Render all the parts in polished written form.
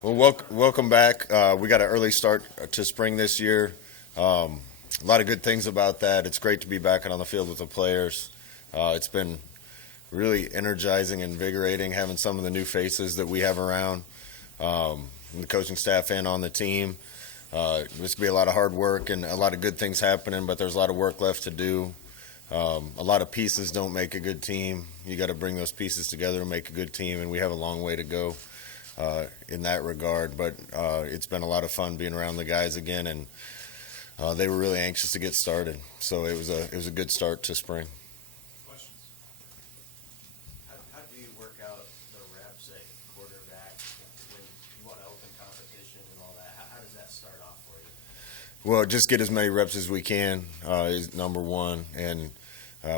Well, welcome back. We got an early start to spring this year. A lot of good things about that. It's great to be back on the field with the players. It's been really energizing and invigorating having some of the new faces that we have around, the coaching staff and on the team. There's going to be a lot of hard work and a lot of good things happening, but there's a lot of work left to do. A lot of pieces don't make a good team. You got to bring those pieces together to make a good team, and we have a long way to go in that regard. But it's been a lot of fun being around the guys again, and they were really anxious to get started. So it was a good start to spring. Questions? How do you work out the reps at quarterback when you want to open competition and all that? How does that start off for you? Well, just get as many reps as we can is number one, and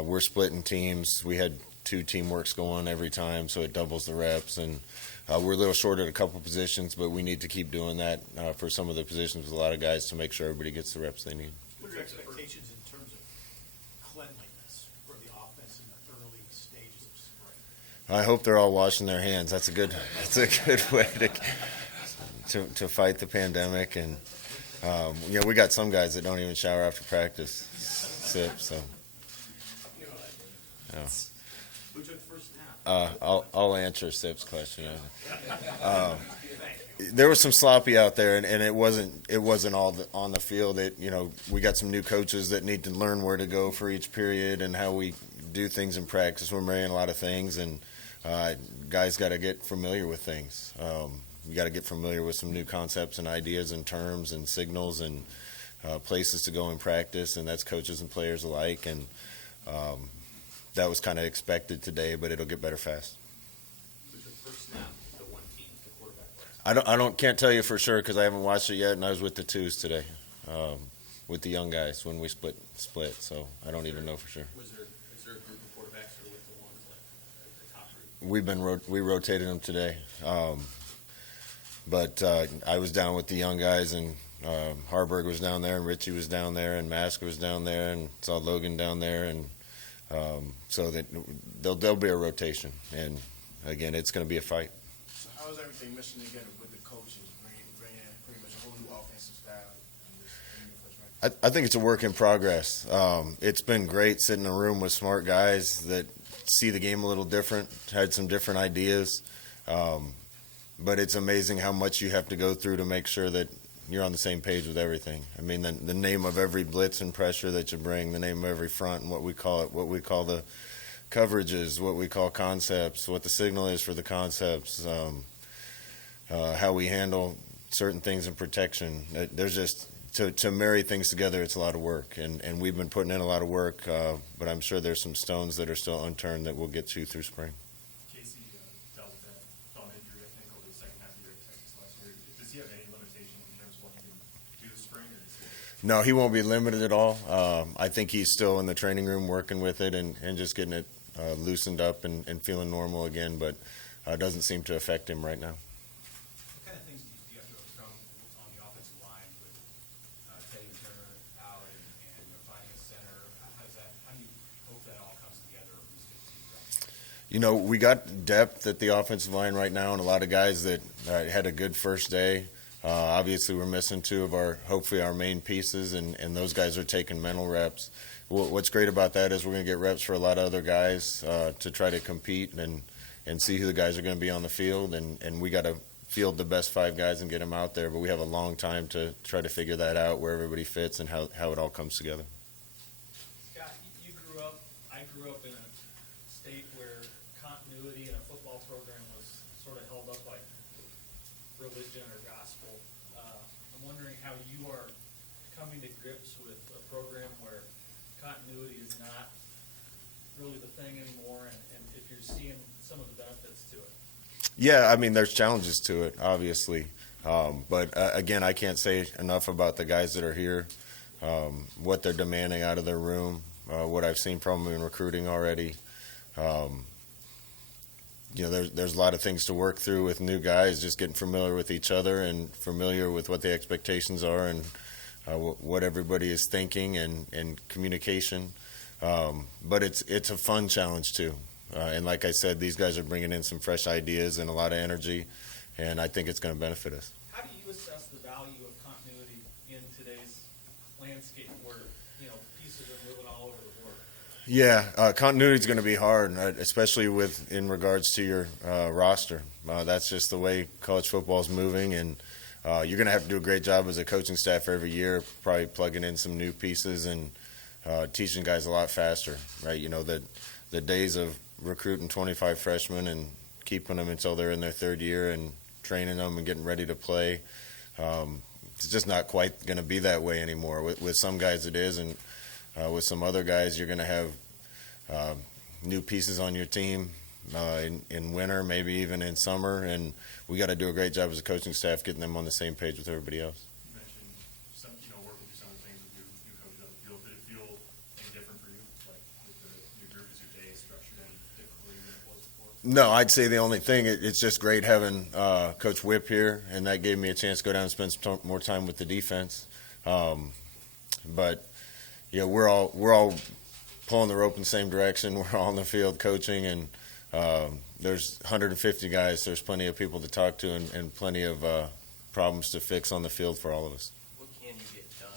we're splitting teams. We had 2 teamworks going every time, so it doubles the reps, and we're a little short at a couple positions, but we need to keep doing that for some of the positions with a lot of guys to make sure everybody gets the reps they need. What are your expectations in terms of cleanliness for the offense in the early stages of spring? I hope they're all washing their hands. That's a good way to fight the pandemic. And we got some guys that don't even shower after practice. Sip, so. Yeah. Who took the first snap? I'll answer Sip's question. There was some sloppy out there, and it wasn't all on the field. We got some new coaches that need to learn where to go for each period and how we do things in practice. We're marrying a lot of things, and guys got to get familiar with things. You got to get familiar with some new concepts and ideas and terms and signals and places to go in practice, and that's coaches and players alike. And that was kind of expected today, but it'll get better fast. Who took the first snap? The one team, the quarterback. Can't tell you for sure because I haven't watched it yet, and I was with the twos today, with the young guys when we split. So I don't even know for sure. Is there a group of quarterbacks that are with the ones like the top group? We rotated them today, but I was down with the young guys, and Harburg was down there, and Richie was down there, and Mask was down there, and saw Logan down there, and so that there'll be a rotation, and again, it's going to be a fight. So how is everything meshing together with the coaches, bringing in pretty much a whole new offensive style? I think it's a work in progress. It's been great sitting in a room with smart guys that see the game a little different, had some different ideas, but it's amazing how much you have to go through to make sure that you're on the same page with everything. I mean, the name of every blitz and pressure that you bring, the name of every front, and what we call the coverages, what we call concepts, what the signal is for the concepts, how we handle certain things in protection. There's just to marry things together, it's a lot of work, and we've been putting in a lot of work, but I'm sure there's some stones that are still unturned that we'll get you through spring. Casey dealt with that thumb injury, I think, over the second half of the year at Texas last year. Does he have any limitation in terms of what he can do this spring? No, he won't be limited at all. I think he's still in the training room working with it and just getting it loosened up and feeling normal again, but it doesn't seem to affect him right now. What kind of things do you have to overcome on the offensive line with Teddy Turner out and finding a center? How do you hope that all comes together over these 15 reps? We got depth at the offensive line right now, and a lot of guys that had a good first day. Obviously, we're missing 2 of hopefully our main pieces, and those guys are taking mental reps. What's great about that is we're going to get reps for a lot of other guys to try to compete and see who the guys are going to be on the field, and we got to field the best 5 guys and get them out there, but we have a long time to try to figure that out, where everybody fits and how it all comes together. Scott, I grew up in a state where continuity in a football program was sort of held up like religion or gospel. I'm wondering how you are coming to grips with a program where continuity is not really the thing anymore, and if you're seeing some of the benefits to it. Yeah, I mean, there's challenges to it, obviously. But, again, I can't say enough about the guys that are here, what they're demanding out of their room, what I've seen from them in recruiting already. There's a lot of things to work through with new guys, just getting familiar with each other and familiar with what the expectations are and what everybody is thinking and communication. But it's a fun challenge, too. And like I said, these guys are bringing in some fresh ideas and a lot of energy. and I think it's going to benefit us. How do you assess the value of continuity in today's landscape where, pieces are moving all over the board? Yeah, continuity is going to be hard, especially in regards to your roster. That's just the way college football is moving, and you're going to have to do a great job as a coaching staff every year, probably plugging in some new pieces and teaching guys a lot faster, right? The days of recruiting 25 freshmen and keeping them until they're in their third year and training them and getting ready to play, it's just not quite going to be that way anymore. With some guys it is, and with some other guys you're going to have new pieces on your team in winter, maybe even in summer, and we got to do a great job as a coaching staff getting them on the same page with everybody else. You mentioned some, working through some of the things with new coaches on the field. Did it feel any different for you, like with the new group? Is your day structured any differently than it was before? No, I'd say the only thing, it's just great having Coach Whip here, and that gave me a chance to go down and spend some more time with the defense. But yeah, we're all pulling the rope in the same direction. We're all in the field coaching, and there's 150 guys. There's plenty of people to talk to, and plenty of problems to fix on the field for all of us. What can you get done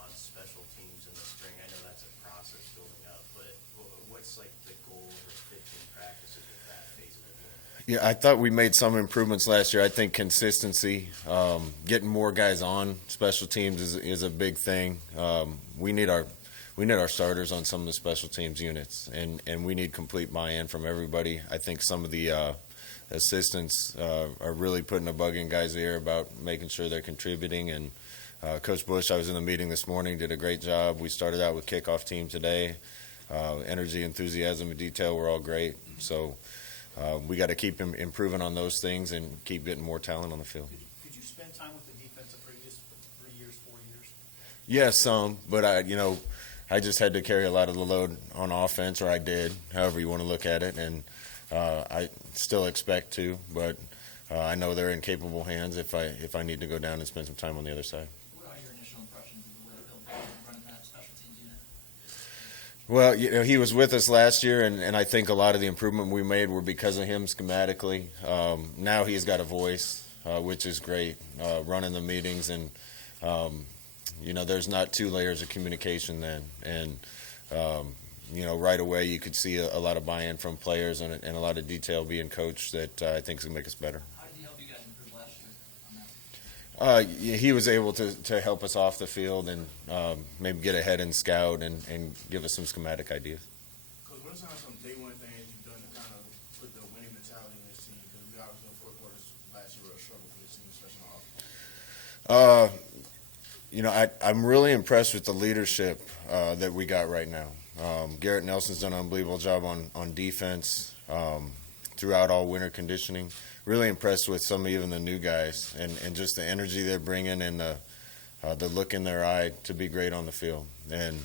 on special teams in the spring? I know that's a process building up, but what's like the goal or 15 practices with that phase of the game? Yeah, I thought we made some improvements last year. I think consistency, getting more guys on special teams is a big thing. We need our starters on some of the special teams units, and we need complete buy-in from everybody. I think some of the assistants are really putting a bug in guys' ear about making sure they're contributing. And Coach Bush, I was in the meeting this morning, did a great job. We started out with kickoff team today. Energy, enthusiasm, and detail were all great. So we got to keep improving on those things and keep getting more talent on the field. Could you spend time with the defense the previous 3 years, 4 years? Yeah, some, but I just had to carry a lot of the load on offense, or I did, however you want to look at it, and I still expect to, but I know they're in capable hands if I need to go down and spend some time on the other side. What are your initial impressions of the way Bill running that special teams unit? Well, he was with us last year, and I think a lot of the improvement we made were because of him schematically. Now he's got a voice, which is great, running the meetings, and there's not two layers of communication then. And, right away you could see a lot of buy-in from players and a lot of detail being coached that I think is going to make us better. How did he help you guys improve last year on that? He was able to help us off the field and maybe get ahead and scout and give us some schematic ideas. Coach, what are some day one things you've done to kind of put the winning mentality in this team? Because we obviously in fourth quarters last year were a struggle for this team, especially on offense. I'm really impressed with the leadership that we got right now. Garrett Nelson's done an unbelievable job on defense throughout all winter conditioning. Really impressed with some of even the new guys and just the energy they're bringing and the look in their eye to be great on the field. And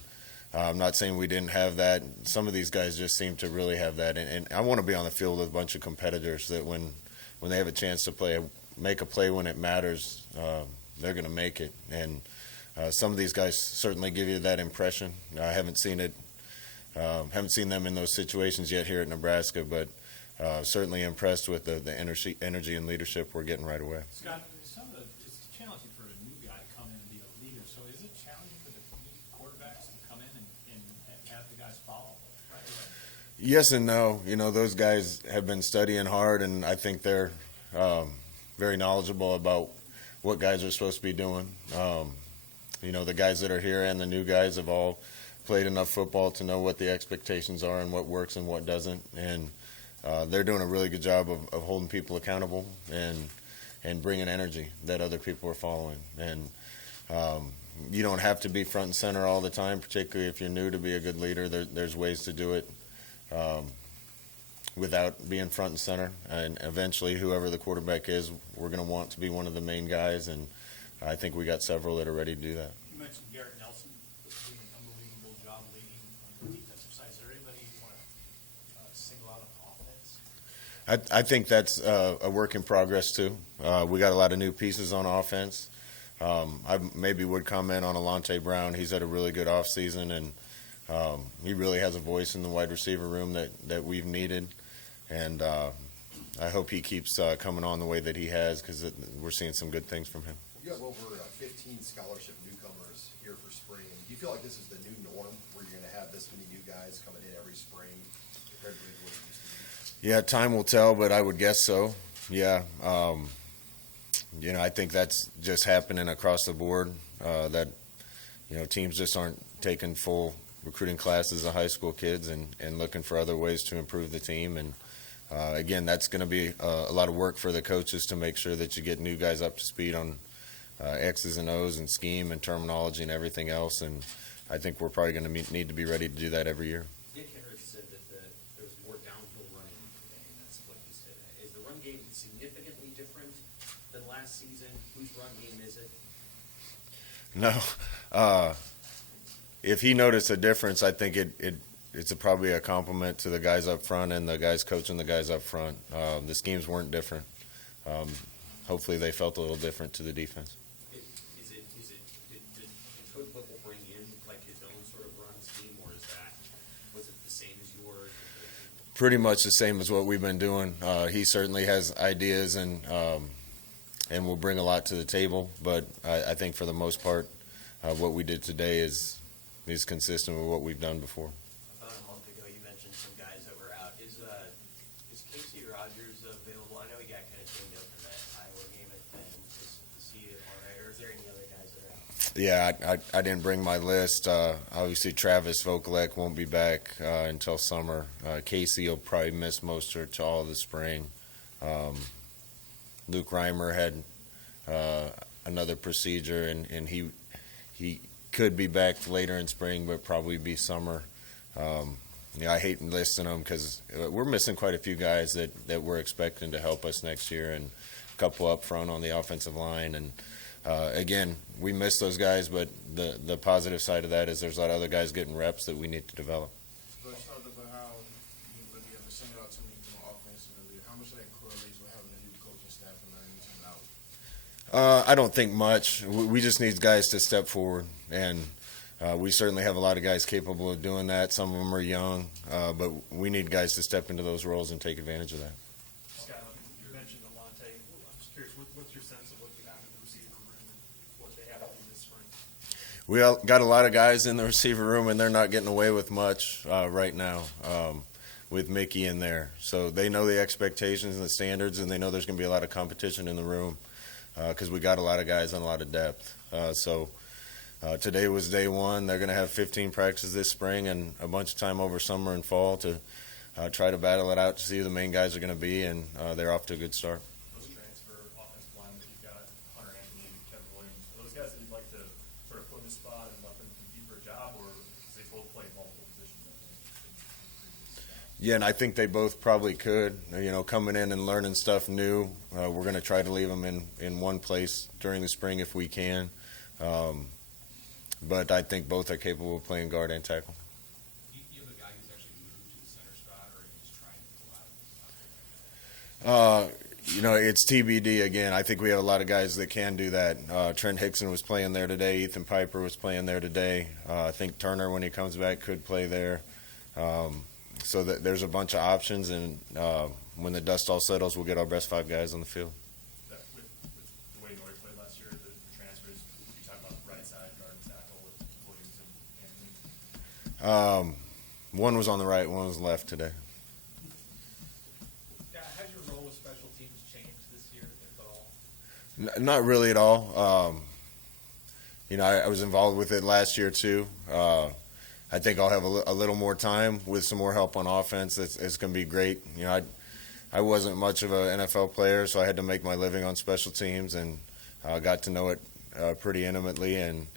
I'm not saying we didn't have that. Some of these guys just seem to really have that. And I want to be on the field with a bunch of competitors that when they have a chance to make a play when it matters, they're going to make it. And some of these guys certainly give you that impression. I haven't seen them in those situations yet here at Nebraska, but certainly impressed with the energy and leadership we're getting right away. Scott, it's challenging for a new guy to come in and be a leader. So is it challenging for the new quarterbacks to come in and have the guys follow right away? Yes and no. Those guys have been studying hard, and I think they're very knowledgeable about what guys are supposed to be doing. The guys that are here and the new guys have all played enough football to know what the expectations are and what works and what doesn't. And they're doing a really good job of holding people accountable and bringing energy that other people are following. And you don't have to be front and center all the time, particularly if you're new, to be a good leader. There's ways to do it without being front and center. And eventually, whoever the quarterback is, we're going to want to be one of the main guys. And I think we got several that are ready to do that. You mentioned Garrett Nelson doing an unbelievable job leading on the defensive side. Is there anybody you want to single out on offense? I think that's a work in progress, too. We got a lot of new pieces on offense. I maybe would comment on Alante Brown. He's had a really good offseason, and he really has a voice in the wide receiver room that we've needed. And I hope he keeps coming on the way that he has, because we're seeing some good things from him. You have over 15 scholarship newcomers here for spring. Do you feel like this is the new norm, where you're going to have this many new guys coming in every spring compared to what it used to be? Yeah, time will tell, but I would guess so. Yeah. I think that's just happening across the board, that, teams just aren't taking full recruiting classes of high school kids and looking for other ways to improve the team. And, again, that's going to be a lot of work for the coaches to make sure that you get new guys up to speed on X's and O's and scheme and terminology and everything else. And I think we're probably going to need to be ready to do that every year. Nick Henrich said that there was more downhill running today, and that's what he said. Is the run game significantly different than last season? Whose run game is it? No. If he noticed a difference, I think it's probably a compliment to the guys up front and the guys coaching the guys up front. The schemes weren't different. Hopefully they felt a little different to the defense. Did Coach Whipple bring in like his own sort of run scheme, or was it the same as yours? Pretty much the same as what we've been doing. He certainly has ideas and will bring a lot to the table, but I think for the most part, what we did today is consistent with what we've done before. About a month ago, you mentioned some guys that were out. Is Casey Rogers available? I know he got kind of chained up in that Iowa game, and is he all right, or is there any other guys that are out? Yeah, I didn't bring my list. Obviously, Travis Vokalek won't be back until summer. Casey will probably miss most or to all of the spring. Luke Reimer had another procedure, and he could be back later in spring, but probably be summer. I hate listing them because we're missing quite a few guys that we're expecting to help us next year, and a couple up front on the offensive line. And again, we miss those guys, but the positive side of that is there's a lot of other guys getting reps that we need to develop. Let's talk about how you really have assembled out so many different offensively. How much of that correlates with having a new coaching staff and learning each other out? I don't think much. We just need guys to step forward, and we certainly have a lot of guys capable of doing that. Some of them are young, but we need guys to step into those roles and take advantage of that. Scott, you mentioned Alante. I'm just curious, what's your sense of what you have in the receiver room and what they have to do this spring? We got a lot of guys in the receiver room, and they're not getting away with much right now with Mickey in there. So they know the expectations and the standards, and they know there's going to be a lot of competition in the room because we got a lot of guys and a lot of depth. Today was day one. They're going to have 15 practices this spring and a bunch of time over summer and fall to try to battle it out to see who the main guys are going to be, and they're off to a good start. Those transfer offensive linemen that you've got, Hunter Anthony and Kevin Williams, are those guys that you'd like to sort of put in the spot and let them compete for a job, or because they both play multiple positions, I think, in previous spots? Yeah, and I think they both probably could. Coming in and learning stuff new, we're going to try to leave them in one place during the spring if we can. But I think both are capable of playing guard and tackle. You have a guy who's actually moved to the center spot, or are you just trying to go out right now? It's TBD again. I think we have a lot of guys that can do that. Trent Hickson was playing there today. Ethan Piper was playing there today. I think Turner, when he comes back, could play there. So there's a bunch of options, and when the dust all settles, we'll get our best 5 guys on the field. With the way Norrie played last year, the transfers, you talk about the right side, guard and tackle with Williams and Anthony. One was on the right, one was left today. Has your role with special teams changed this year, if at all? Not really at all. I was involved with it last year too. I think I'll have a little more time with some more help on offense. It's going to be great. I wasn't much of an NFL player, so I had to make my living on special teams, and got to know it pretty intimately. And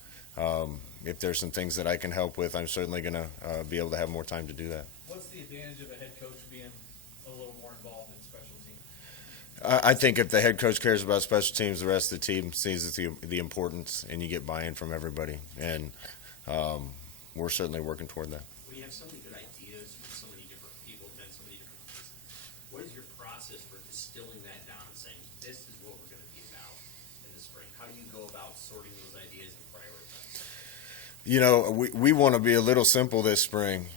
if there's some things that I can help with, I'm certainly going to be able to have more time to do that. What's the advantage of a head coach being a little more involved in special teams? I think if the head coach cares about special teams, the rest of the team sees the importance, and you get buy-in from everybody. And we're certainly working toward that. When you have so many good ideas from so many different people, and so many different places, what is your process for distilling that down and saying, this is what we're going to be about in the spring? How do you go about sorting those ideas and prioritizing? We want to be a little simple this spring.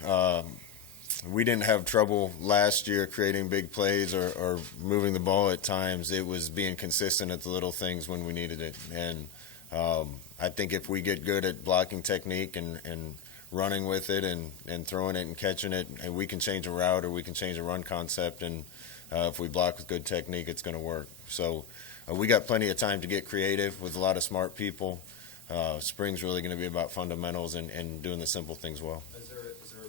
we didn't have trouble last year creating big plays or moving the ball at times. It was being consistent at the little things when we needed it. And I think if we get good at blocking technique and running with it and throwing it and catching it, and we can change a route or we can change a run concept. And if we block with good technique, it's going to work. So we got plenty of time to get creative with a lot of smart people. Spring's really going to be about fundamentals and doing the simple things well. Is there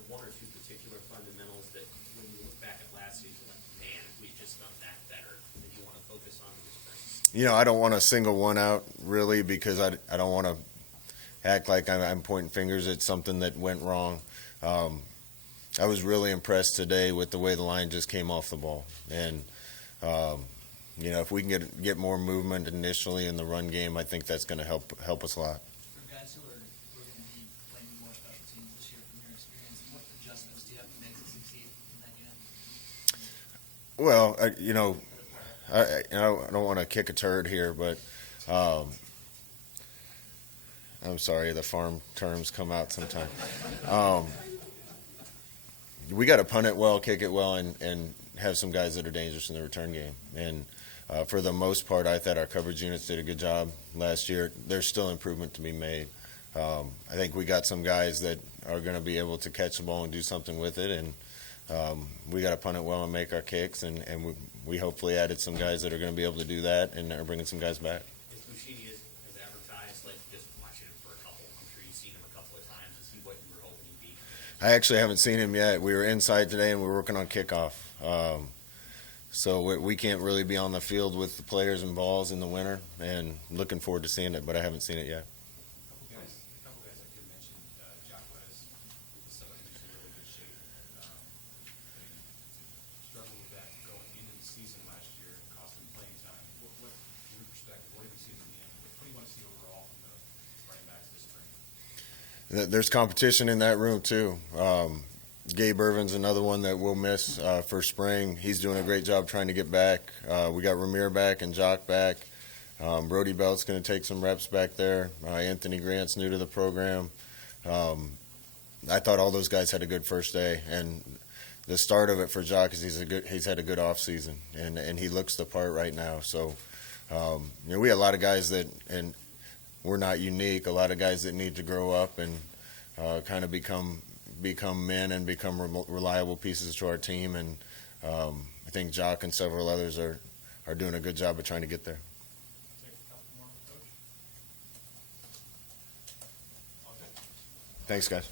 one or two particular fundamentals that, when you look back at last season, like, man, if we just done that better, that you want to focus on this spring? You know, I don't want to single one out really because I don't want to act like I'm pointing fingers at something that went wrong. I was really impressed today with the way the line just came off the ball. And, you know, if we can get more movement initially in the run game, I think that's going to help us a lot. For guys who are going to be playing more special teams this year, from your experience, what adjustments do you have to make to succeed in that unit? Well, you know, I don't want to kick a turd here, but I'm sorry, the farm terms come out sometime. We got to punt it well, kick it well, and have some guys that are dangerous in the return game. And for the most part, I thought our coverage units did a good job last year. There's still improvement to be made. I think we got some guys that are going to be able to catch the ball and do something with it, and we got to punt it well and make our kicks, and we hopefully added some guys that are going to be able to do that and are bringing some guys back. Is Bushini as advertised, like just watching him for a couple? I'm sure you've seen him a couple of times to see what you were hoping he'd be. I actually haven't seen him yet. We were inside today and we were working on kickoff. So we can't really be on the field with the players and balls in the winter, and looking forward to seeing it, but I haven't seen it yet. A couple guys like you mentioned, Jack Wes is somebody who's in really good shape. They struggled with that going into the season last year and cost them playing time. What from your perspective, what have you seen from him? What do you want to see overall from the running backs this spring? There's competition in that room too. Gabe Irvin's another one that we'll miss for spring. He's doing a great job trying to get back. We got Ramir back and Jock back. Brody Belt's going to take some reps back there. Anthony Grant's new to the program. I thought all those guys had a good first day, and the start of it for Jock is he's had a good off season, and he looks the part right now. So you know, we have a lot of guys that, and we're not unique. A lot of guys that need to grow up and kind of become men and become reliable pieces to our team. And I think Jock and several others are doing a good job of trying to get there. Take a couple more, Coach. All good. Thanks, guys.